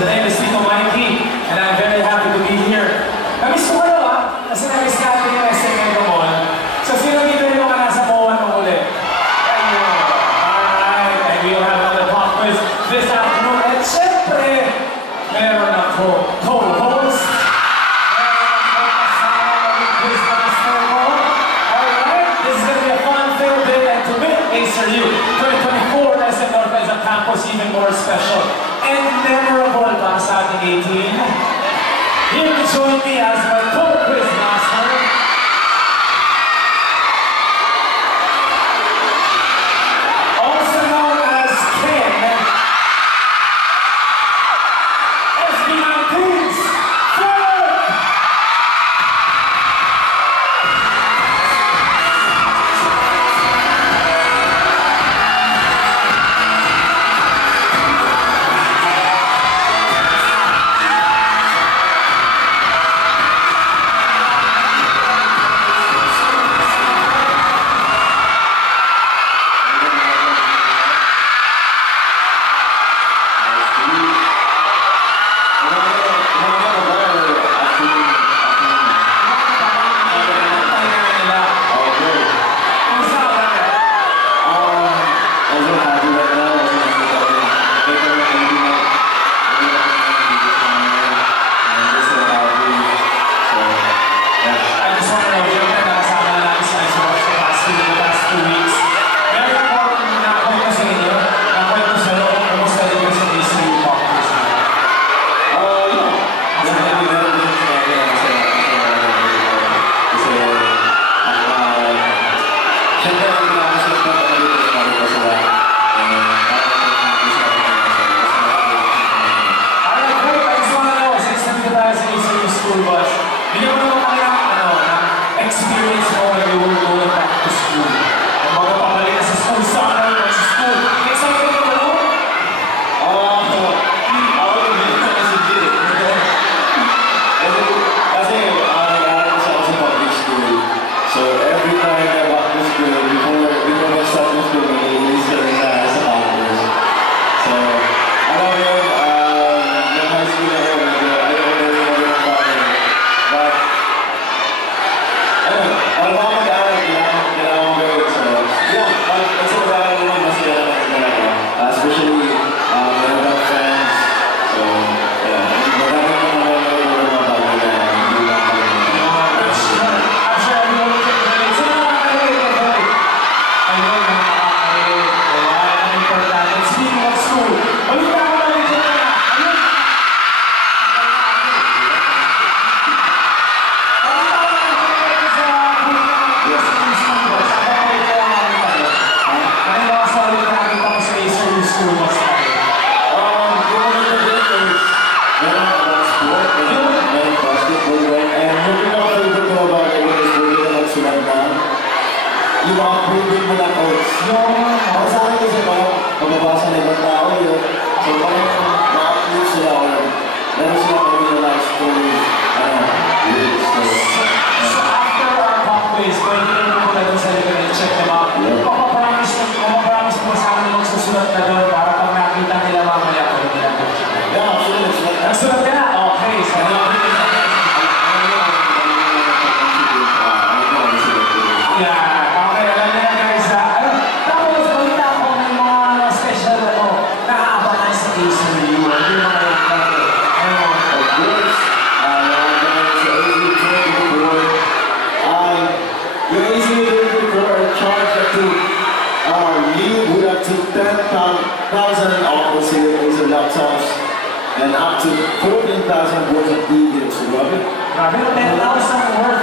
The name is Tito Mikey, and I'm very happy to be here. Namiss ko kayo kasi namiss natin yung SMN Gamon. So sino dito yung mga nasa MOA nung uli? Alright, and we'll have another pop quiz this afternoon. And syempre, meron ako co-host. This is going to be a fun-filled day, and to win ACERU 2024 SM North as a campus even more special and memorable para sa ating 18. Here to join me as my co-quiz master, also known as Ken, SB19's Fred! And up to 14,000 worth of e-gifts, Robert. Grabe, 10,000 worth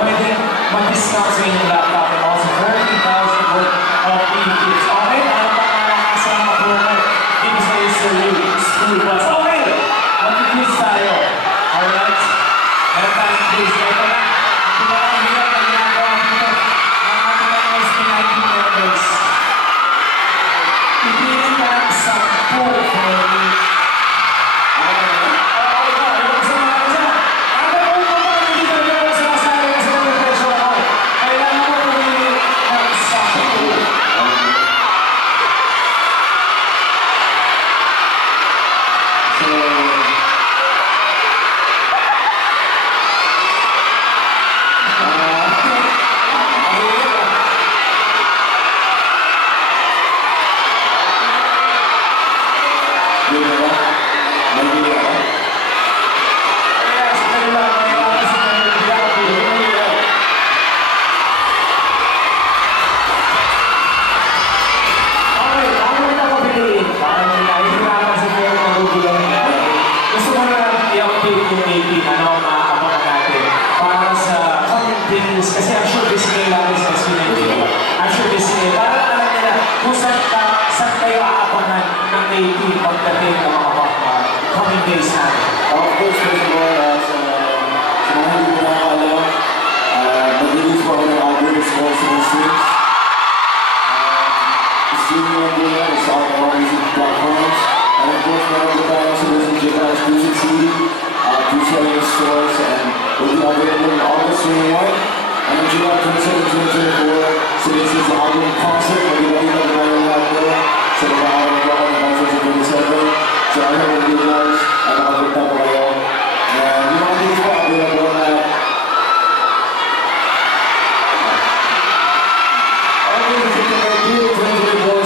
pwede mag-discount sa inyong laptop and also 14,000 worth of e-gifts. Okay, ano pa sa mga promo dito sa ACERU School Bus. Okay, mag-quiz tayo. Alright? Meron tayong quiz. Ito na. Ito na ang hirap na ginagawa dito ng ating mga SB19 members. Pipiliin ka ng 10 for me. Kailangan mo 2024. So this is the album concert. Everybody that I have there. So we're going to go on the concert in 27. So I hope you guys at the album top of my own. And we want to do what we are going at.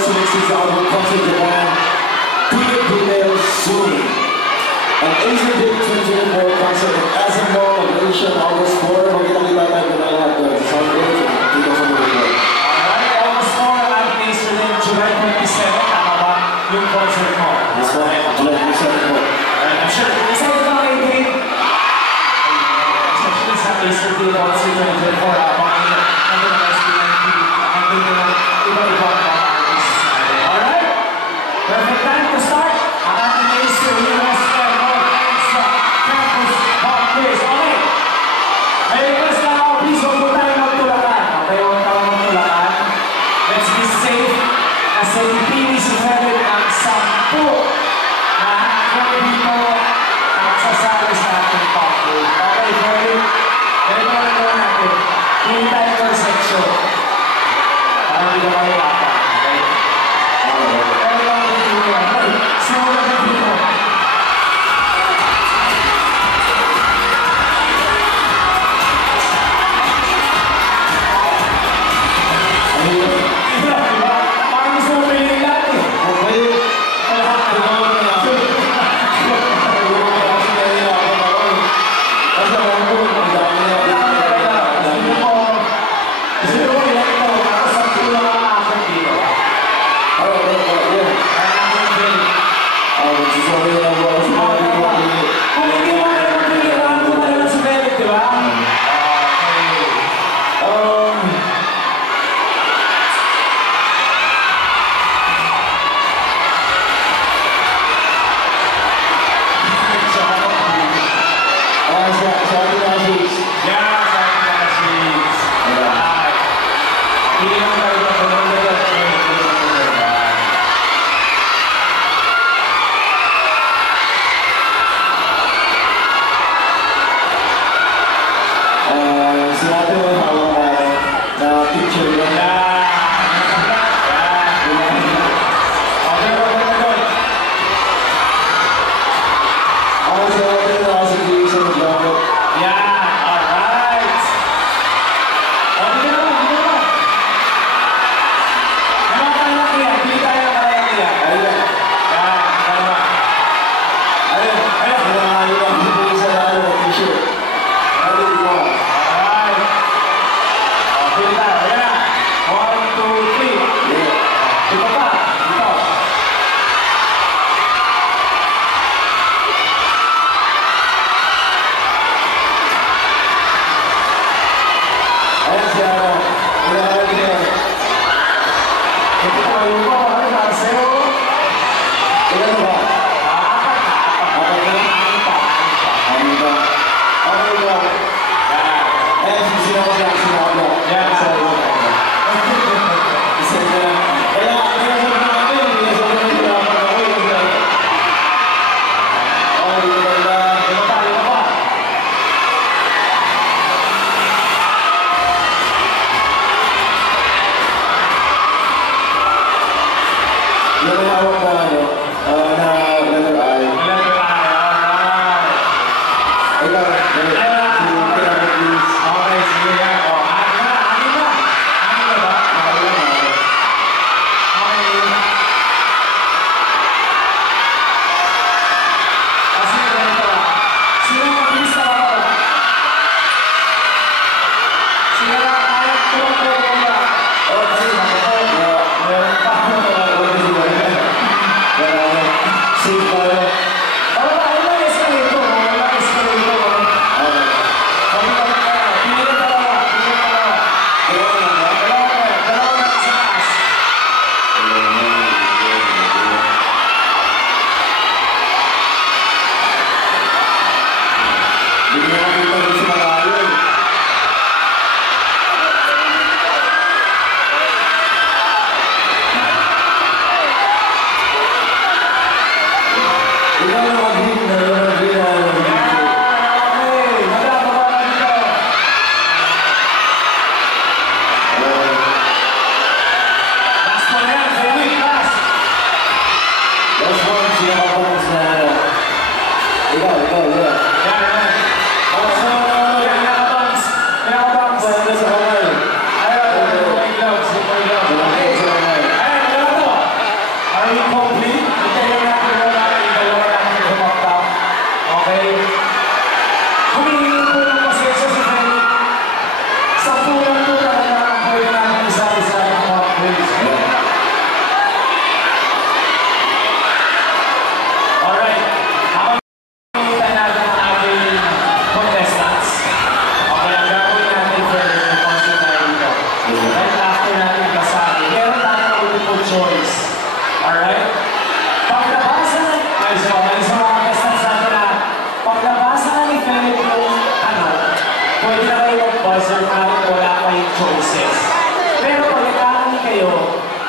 So this is the album concert Japan. Peter Brunel soon. An Asian Day 2024 concert in Asimov, Malaysia, August 4. Magkita-kita tayo na lahat doon. Sa Sunday, 2024. Alright, August 4 at Easter din, July 27. Tama ba yung concert mo? That's right, July 27 po. Alright, I'm sure. Excited ka kayo din? Especially sa Easter Day concert 2024. Nandun ang SB19. Nandun yung iba-ibang mga artists. Alright? Perfect time to start. Ang ating Easter Heroes Campus Pop Quiz. Okay. May request na ako. Please, huwag po tayo magtulakan. Okay, huwag tayo magtulakan. Let's be safe. Kasi pipili si Frederick ang 10 na hanggang dito at sasali sa ating pop quiz. Okay, Frederick. Ganito ang gawin natin. Pili tayo per section. Para hindi ka kayo ata. Okay? Pero lang ang pili yan. Okay, simulan na dito.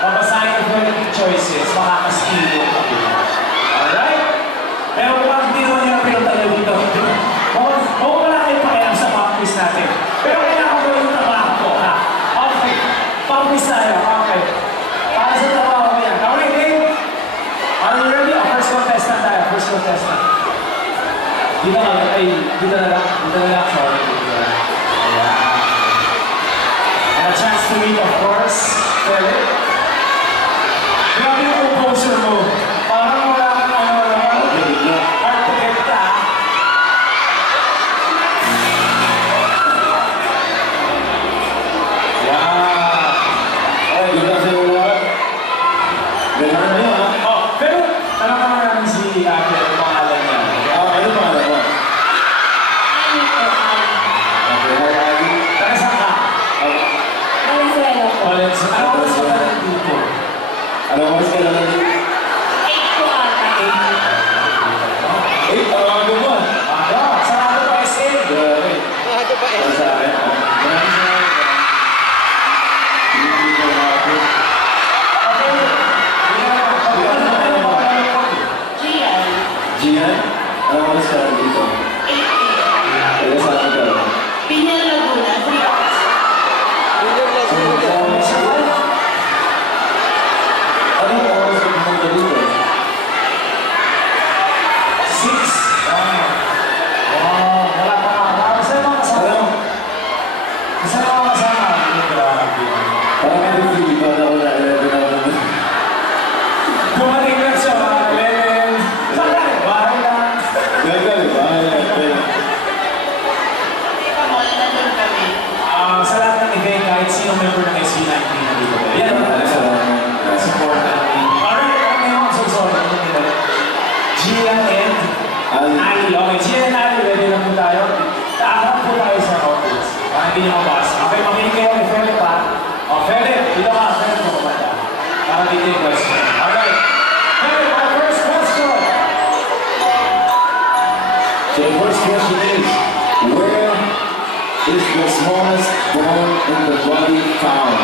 Babasahin ko 20 choices, makakastilo ka. Alright? Pero kung hindi naman yung pinunta nyo dito, huwag wala kayo pakialam sa mga quiz natin. Pero kailangan ko yung trabaho ko, ha? Okay. Pag-quiz tayo, okay. Para sa trabaho ko yan. Okay, Dave? Are you ready? First contestant tayo. First contestant. Dito na lang. Dito na lang. Sorry. Ayan. And a chance to meet, of course, Philip. Grabe yung composer mo. Parang wala kang hard to get ka. Yeah. Ay, ganda sa iyo lahat. Ganda na niya, ha? Oh, pero tanong naman namin si Ate, ang pangalan niya. Ano pangalan mo? Okay, hi, Adi. Taga saan ka? Valenzuela po. Valenzuela. Ano oras ka na dito? Ano oras ka na nandito? 8 po ata. 8, tawagan mo. Aga, sarado pa SM. Grabe. Para sa akin, maraming salamat. Hindi ko makapit. Okay. Gian. Gian, ano oras ka nandito? 8 p.m. Taga saan ka? Piña Laguna. 3 hours. Anong oras ka pumunta dito? 6. Wow, wala pa nga. Kasi mga kasama. Parang, Kasi mga kasama. Grabe. parang may feeling pa na ako na 11 ako naman. Dumating lang siya mga 11. Saka, bahay lang. Ganda, di ba? Mall na doon kami. Sa lahat ng event, kahit sino member ng SB19 na dito. Yan, Maraming salamat. support natin. Alright, okay, I'm so sorry. Gia and Ali. Okay, Gia and Ali, ready na po tayo. Taarap po tayo sa office. Para hindi niyo mabasa. Okay, mamili kayo kay Philip, ha? O, Philip, dito ka. Philip, kumabata. Para dito yung question. Alright. Philip, our first question. So the first question is, where is the smallest bone in the body found?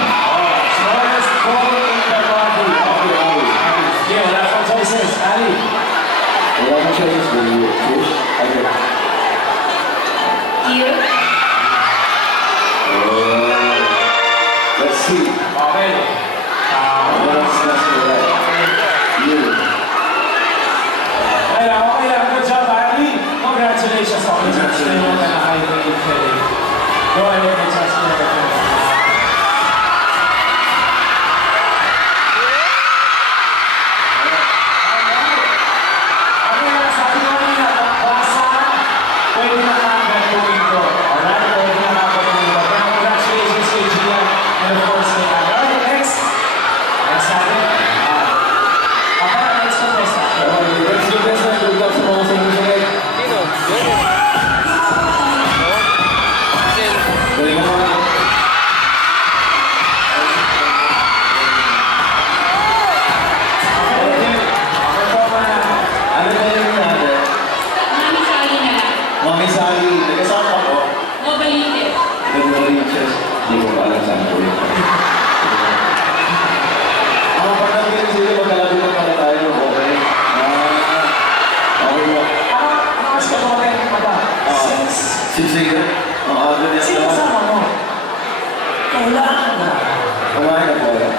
Smallest bone in the body. Okay, Ali. Yeah, wala pang choices. Ali. Wala mo choices for you, fish? Okay. Here. Let's see. Okay. Let's correct. You. Okay lang. Good job, Ali. Congratulations. Congratulations na kay Philip. Go ahead and just Let's do this one. We've got some more things in it. Galing mo na. Ano na yun natin? Mami Sally na lang. Mami Sally, nagkasama ako. Novaliches. Nag-reaches. Hindi ko pa alam saan ko yun. Pag nabili sila, magkalapit na pala tayo. Okay. Okay ba? Sisiga. Ang aga niya naman. Kumain na po. Okay.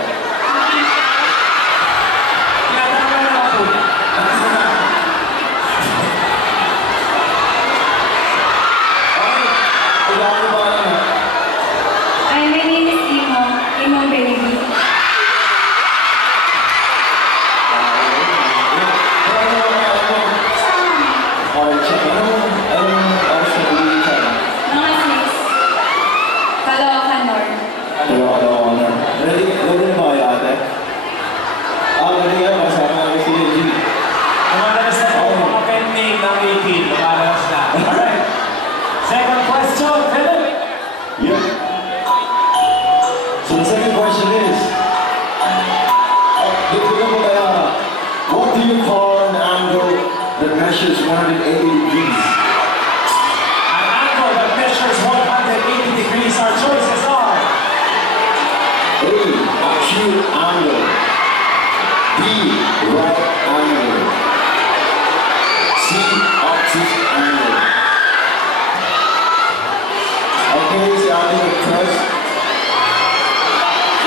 Kailangan mo ba alam ha? Hi, my name is Imo. Imo baby. Mga 6. Caloocan North. Lumalabas na po mga pending ng 18. Lumalabas na. Alright. Second question, Philip. So the second question is, what do you call an angle that measures 180 degrees? An angle that measures 180 degrees. Our choices are A, acute angle. right angle. C, opposite angle. Okay, si ate mag-trust. C.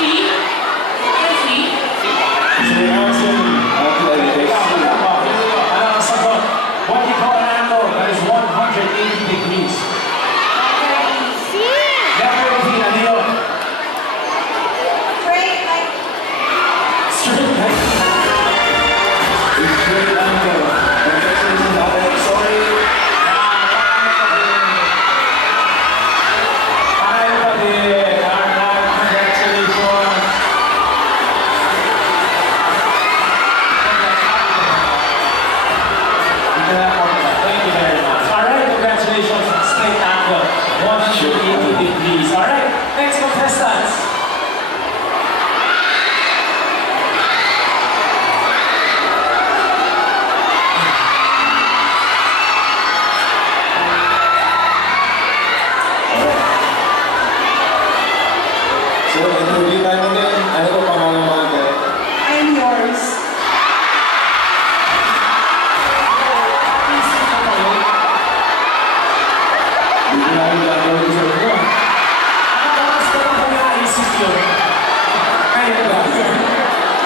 C. Si Axel, okay, Ano ang sagot? What do you call an angle that is 180 degrees? Letter B, ano yun? Straight like. Straight line. straight angle. Congratulations, ate. Sorry. Ay, pati. Congratulations. Thank you very much. Alright, congratulations. Straight angle. 180 degrees. Alright, next contestants. So, interview tayo ngayon. Ano ba pangalan mo ate? I'm yours. Hindi na ako gagawin sa inyo. Ano oras ko lang po naisip yun? Ayun lang.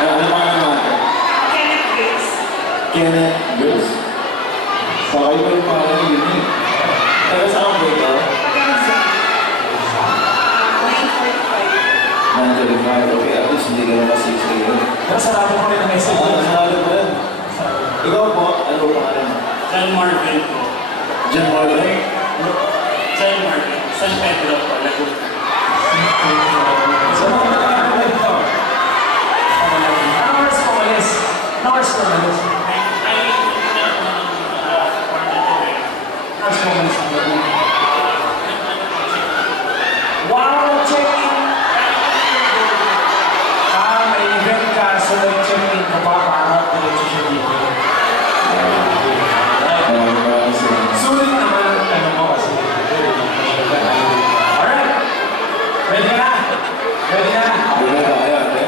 Ano pangalan mo ate? Kenneth Grace. Kenneth Grace. Baka iba yung pangalan ni Unique. Taga saan po ito? Pagkansa. 9:45. 9:35. Okay, at least hindi ka naman 60 yun. Pero sarado ko rin ang isip ko. Nanalo mo rin. Ikaw po, ano po pangalan mo? San Marvin po. John Marlon? San Marvin. San Pedro po. Laguna. So, ano na ito? Anong oras ko umalis? Anong oras ko umalis? Anong oras ko umalis? Wow, check-in! May event ka, so nag-check-in ka pa para diretso siya dito. Sulit naman ang ano mo kasi. Alright! Ready ka na? Ready na? Ready na kaya, ate?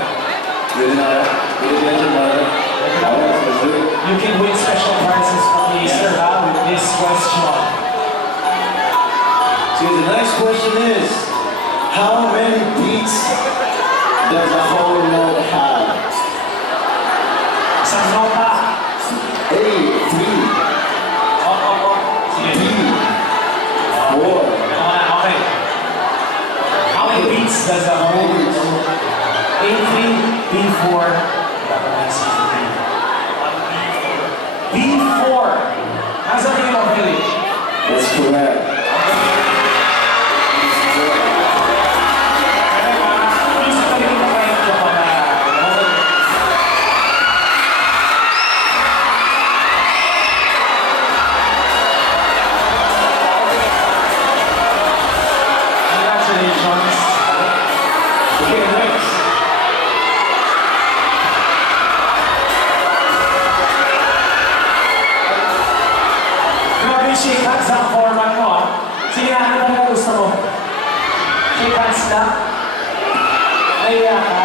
Ready na kaya? Ready na John Marlon? Alright, let's do it. You can win special prizes from me, sir, with this question. So the next question is, how many beats does a whole note have? Isang nota. A, 3, Sige. B, 4. Okay. How many beats does a whole A3, B4, B4. How's that name of village? That's correct. Congratulations. Okay, next. Grabe yung shake hands ang format mo, ah. Sige na, ano ba gusto mo? Shake hands na? Naiya ka?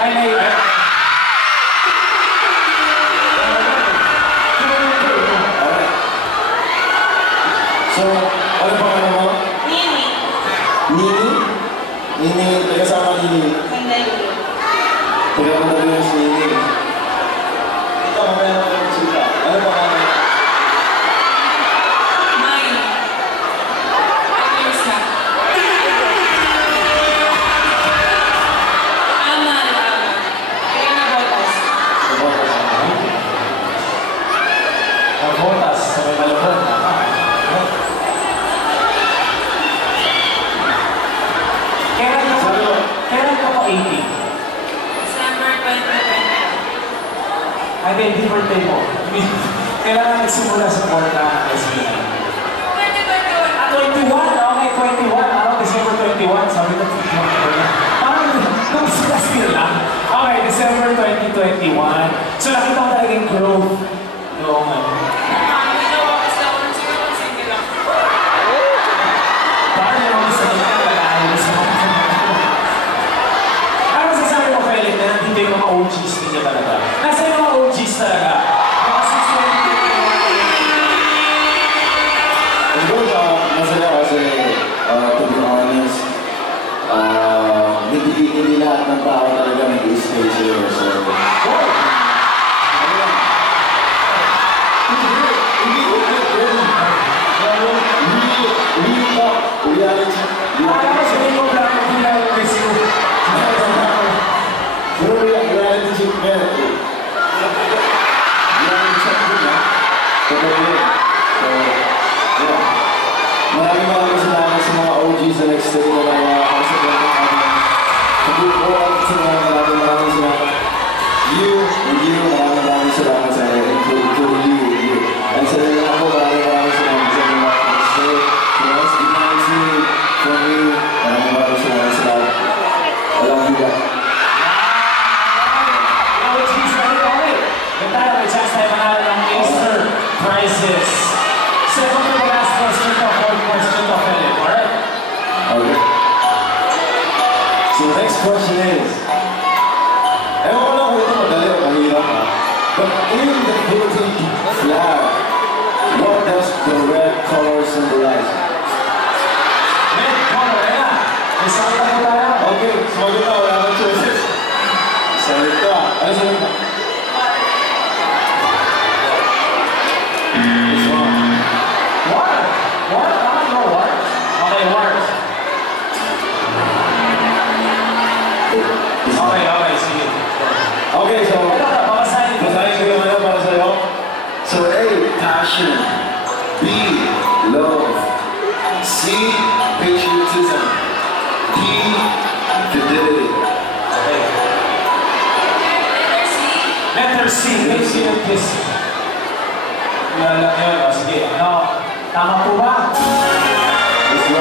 Ay, naiya. Alright. So, ano pa ka naman? Nini. Nini? Nini, taga saan ka Nini? Mandaluyong. Taga Mandaluyong si Nini. Ito, mamaya na kayo magsita. Ano pa ka naman? Mine. Pagkansa. Amal. Kaya na botas. Nagbotas sa may malabon. Kailan ka pa 80? December 2020. Ay, hindi birthday mo. Kailan ka nagsimula sa porta ng SBI? 2021. 21? Okay, 21. Ano, December 21. Sabi ko, parang nung still lang. Okay, December 2021. So nakita ko talaga yung growth. Yung parang yung mga sabi ka nag-aayon sa mga ano masasabi mo, Felix, na nandito yung mga OGs ninyo talaga? Nasa hindi lahat ng tao talaga nag-i-stay sa'yo. So, reality. Reality check, man. Reality check din, ha? Totoo yun. So, yeah. Maraming salamat sa mga OGs na nag-stay na nakakasabay ng kami. Good work to maraming salamat. You, maraming salamat sa akin, including you. And sa rin ako, maraming salamat sa mga nag-stay. Yes, behind you, from you, maraming salamat sa lahat. I love you guys. Prizes. Second to the last question to fourth question to Philip, alright? Okay. So the next question is, ewan ko lang kung ito madali o mahirap ha, but in the Philippine flag, what does the red color symbolize? Red color, ayan. May salita ko tayo. Okay, sumagot na, wala kang choices. Salit ka. Ano salit ka? Okay, so basahin ko yung ano para sa'yo. So A, passion. B, love. C, patriotism. D, fidelity. Okay. Letter C, patriotism. Lala yun, o sige. Ano? Tama po ba? Let's go.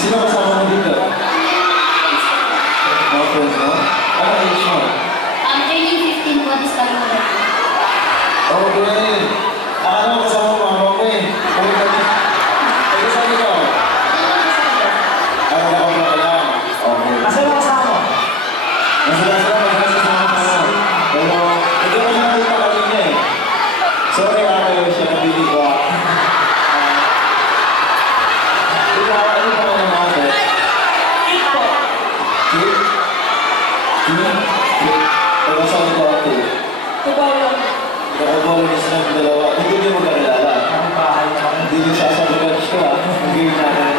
Sino kasama mo dito? Mga friends mo? Ano age mo? Ang training 15 po, this time mo. Okay. Akala mo kasama mo mga mo eh. Pumunta niya. Ay, kasama ikaw? Ay, wala ko ba alam? Okay. Kasi mo kasama mo? Masalamat mo. Pero, hindi ko siya nakita kami niya eh. Sorry ako siya nabili ko. Nakabolo niya sila ng dalawa. Hindi niyo magkakilala. Hindi niyo sasabihan siya. Hindi niyo natin.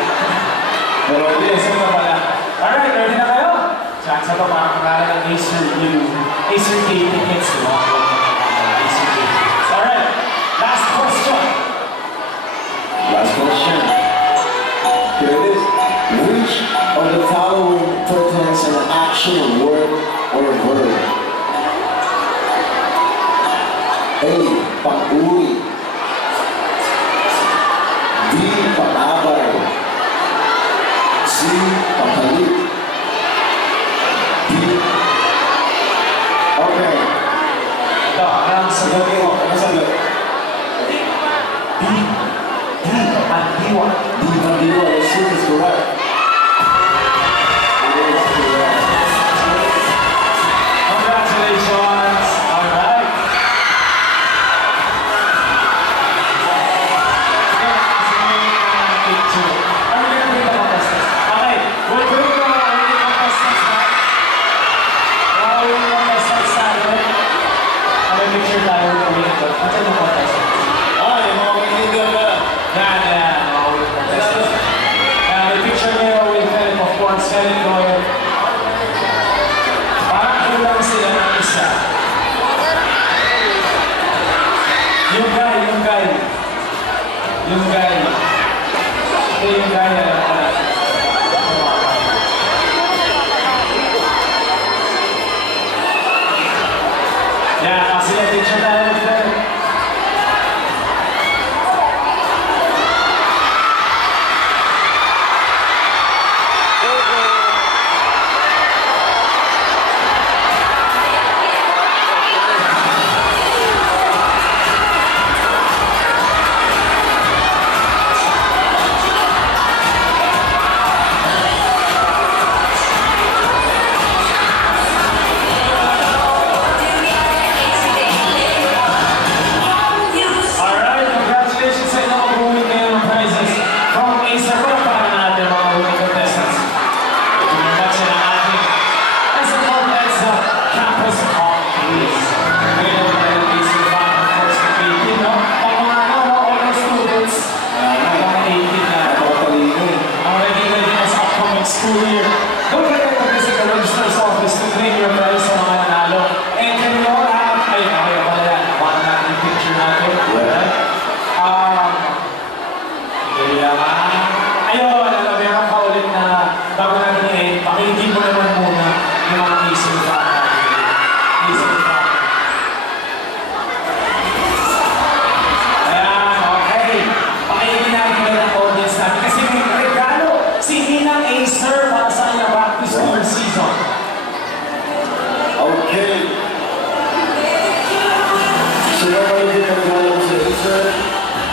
Pero hindi, sino pala? Alright, ready na kayo? Chance pa mga pangalan ng Acer Blue. Acer K tickets. Acer K tickets. Alright, last question. Last question. Here it is. Which of the following pertains an actual word or verb? A. Pag-uwi. B. Pag-abay. C. Pag-halik. D. Okay. Ito, ang sagot ko. Ano sagot? D. Pandiwa. D. Pandiwa. Let's see if it's correct. It is correct. Congratulations. Alright. isa. Yung guy. Yung guy, alam ko na. Yan, kasi na picture tayo dito.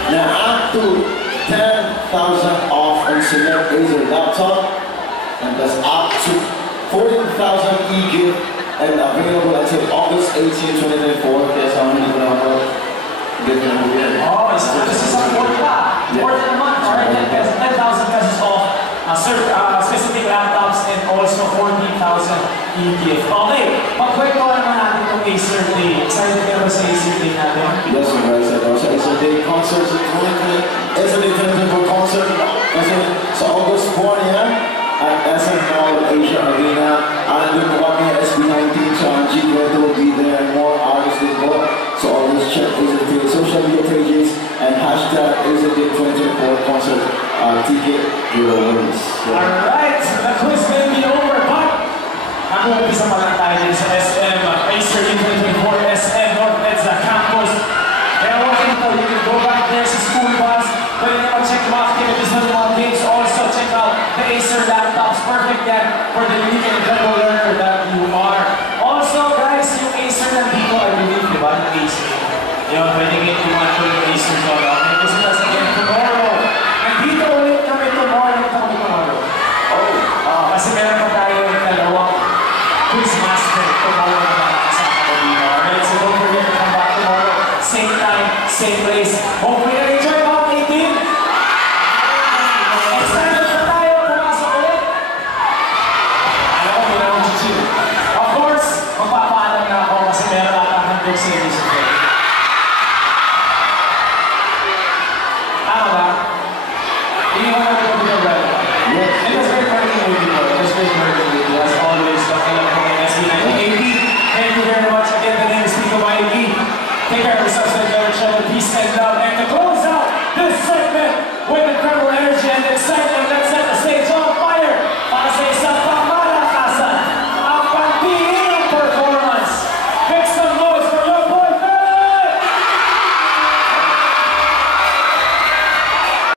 Now up to 10,000 off on select Acer laptop, and that's up to 14,000 e-gift and available until August 18, 2024. Guess how many get Oh, this is a more than a month, alright? 10,000 pesos off specific laptops and also 14,000 e-gift. Okay, pag-kwento naman natin itong Acer Day. Excited ka ba sa Acer Day natin? Yes, sir. Sa Acer Day concert sa 2020, Acer Day 2024 concert kasi sa August 4 yan at SM Mall Asia Arena. Andun po kami SB19, Sean G. Gueto will be there and more artists will go. So always check Acer Day social media pages and hashtag Acer Day 2024 concert ticket giveaways. Alright, the quiz may be over, but ang umpisa pa lang tayo sa SM Acer Day 2024.